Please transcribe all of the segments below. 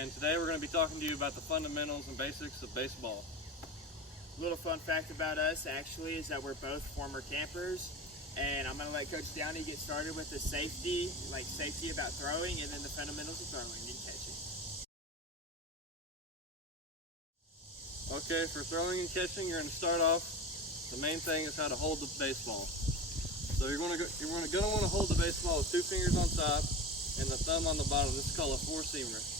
and today we're going to be talking to you about the fundamentals and basics of baseball. A little fun fact about us actually is that we're both former campers, and I'm going to let Coach Downey get started with the safety about throwing, and then the fundamentals of throwing and catching. Okay, for throwing and catching, you're going to start off. The main thing is how to hold the baseball. So you're going to want to hold the baseball with 2 fingers on top and the thumb on the bottom. This is called a four-seamer.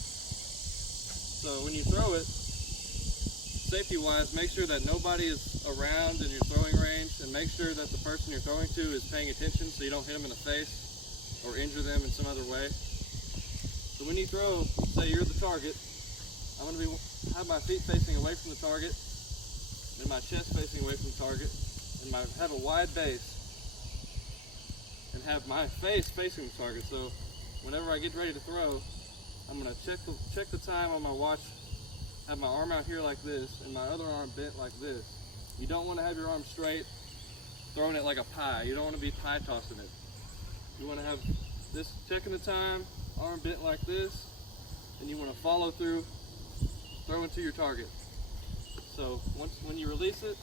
So when you throw it, safety-wise, make sure that nobody is around in your throwing range, and make sure that the person you're throwing to is paying attention so you don't hit them in the face or injure them in some other way. So when you throw, say you're the target, I'm going to have my feet facing away from the target and my chest facing away from the target, and have a wide base, and have my face facing the target. So whenever I get ready to throw, I'm going to check the time on my watch, have my arm out here like this, and my other arm bent like this. You don't want to have your arm straight, throwing it like a pie. You don't want to be pie tossing it. You want to have this, checking the time, arm bent like this, and you want to follow through, throw into your target. So when you release it,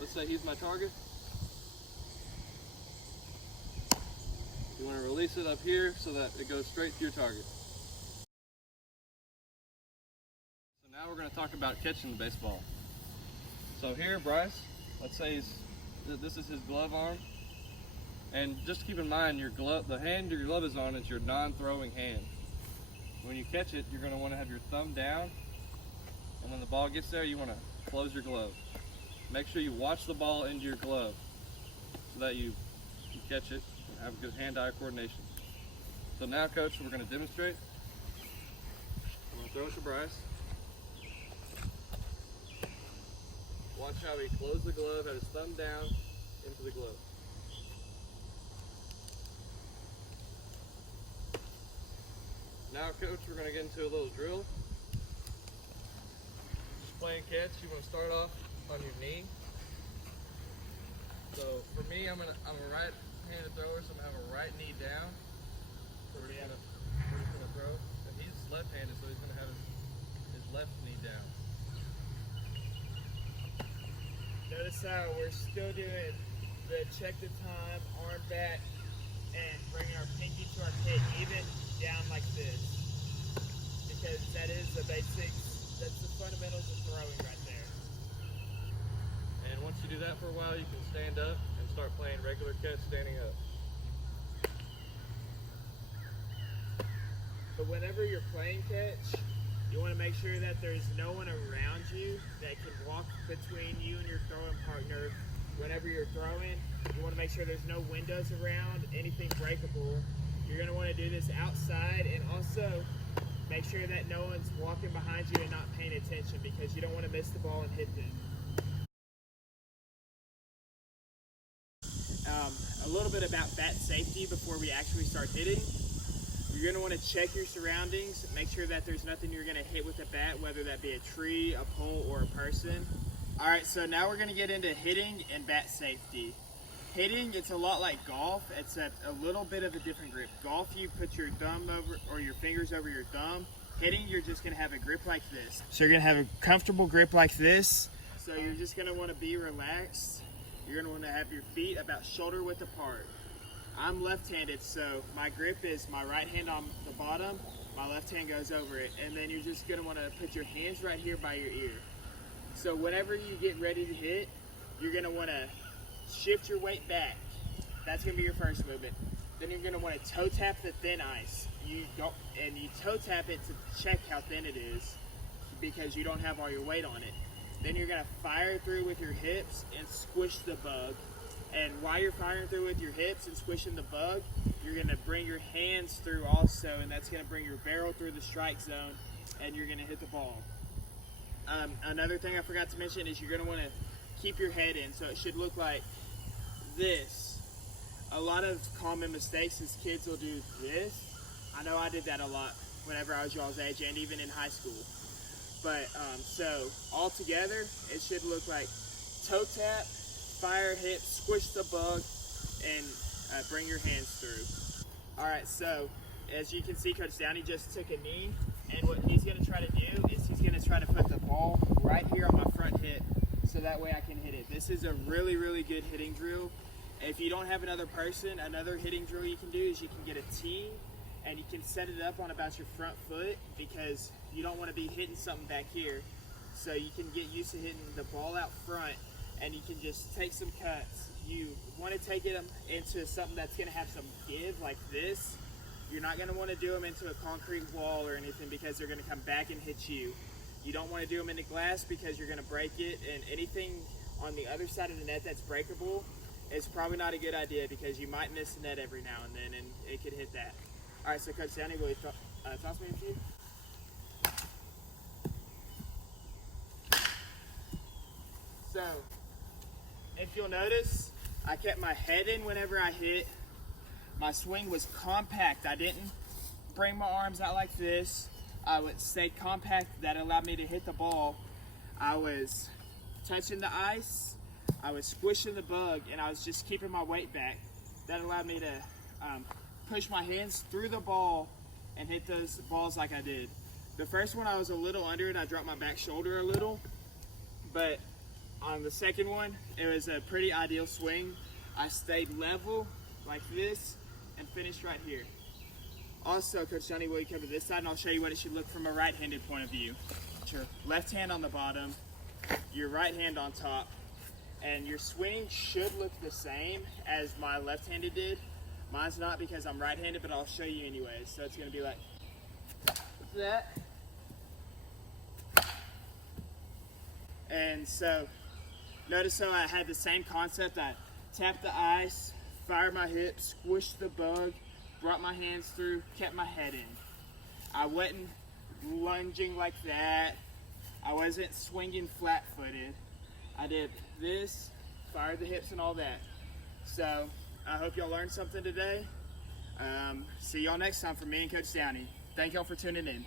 let's say he's my target. You want to release it up here so that it goes straight to your target. So now we're going to talk about catching the baseball. So here, Bryce, let's say this is his glove arm. And just keep in mind, the hand your glove is on is your non-throwing hand. When you catch it, you're going to want to have your thumb down, and when the ball gets there, you want to close your glove. Make sure you watch the ball into your glove so that you catch it and have good hand-eye coordination. So now, Coach, we're going to demonstrate. I'm going to throw it to Bryce. Watch how he closes the glove, have his thumb down into the glove. Now, Coach, we're going to get into a little drill. Just playing catch, you want to start off on your knee. So for me, I'm a right-handed thrower, so I'm going to have a right knee down. So we're just going to throw. And he's left-handed, so he's going to have his left knee down. Notice how we're still doing the check the time, arm back, and bringing our pinky to our pit, even down like this. Because that is the basics, that's the fundamentals of throwing right there. And once you do that for a while, you can stand up and start playing regular catch standing up. But whenever you're playing catch, you want to make sure that there's no one around you that can walk between you and your throwing partner. Whenever you're throwing, you want to make sure there's no windows around, anything breakable. You're going to want to do this outside, and also make sure that no one's walking behind you and not paying attention, because you don't want to miss the ball and hit them. A little bit about bat safety before we actually start hitting. You're going to want to check your surroundings, make sure that there's nothing you're going to hit with a bat, whether that be a tree, a pole, or a person. Alright, so now we're going to get into hitting and bat safety. Hitting, it's a lot like golf, except a little bit of a different grip. Golf, you put your thumb over, or your fingers over your thumb. Hitting, you're just going to have a grip like this. So you're going to have a comfortable grip like this. So you're just going to want to be relaxed. You're going to want to have your feet about shoulder width apart. I'm left-handed, so my grip is my right hand on the bottom, my left hand goes over it, and then you're just going to want to put your hands right here by your ear. So whenever you get ready to hit, you're going to want to shift your weight back. That's going to be your first movement. Then you're going to want to toe tap the thin ice. You toe tap it to check how thin it is, because you don't have all your weight on it. Then you're going to fire through with your hips and squish the bug. And while you're firing through with your hips and squishing the bug, you're going to bring your hands through also, and that's going to bring your barrel through the strike zone, and you're going to hit the ball. Another thing I forgot to mention is you're going to want to keep your head in, so it should look like this. A lot of common mistakes is kids will do this. I know I did that a lot whenever I was y'all's age and even in high school. But so all together, it should look like toe tap, fire, hip, squish the bug, and bring your hands through. All right, so as you can see, Coach Downey just took a knee. And what he's going to try to do is he's going to try to put the ball right here on my front hip so that way I can hit it. This is a really, really good hitting drill. If you don't have another person, another hitting drill you can do is you can get a tee and you can set it up on about your front foot because you don't want to be hitting something back here. So you can get used to hitting the ball out front and you can just take some cuts. You want to take it into something that's going to have some give like this. You're not going to want to do them into a concrete wall or anything because they're going to come back and hit you. You don't want to do them into glass because you're going to break it, and anything on the other side of the net that's breakable is probably not a good idea because you might miss the net every now and then and it could hit that. All right, so Coach Downey, will you toss me a few? So, if you'll notice, I kept my head in whenever I hit. My swing was compact. I didn't bring my arms out like this. I would stay compact. That allowed me to hit the ball. I was touching the ice. I was squishing the bug, and I was just keeping my weight back. That allowed me to push my hands through the ball and hit those balls like I did. The first one, I was a little under it. I dropped my back shoulder a little, but on the second one, it was a pretty ideal swing. I stayed level like this and finished right here. Also, Coach Downey, will you come to this side and I'll show you what it should look from a right-handed point of view. Your left hand on the bottom, your right hand on top, and your swing should look the same as my left-handed did. Mine's not because I'm right-handed, but I'll show you anyways. So it's gonna be like that. And so, notice how I had the same concept. I tapped the ice, fired my hips, squished the bug, brought my hands through, kept my head in. I wasn't lunging like that. I wasn't swinging flat-footed. I did this, fired the hips and all that. So, I hope y'all learned something today. See y'all next time from me and Coach Downey. Thank y'all for tuning in.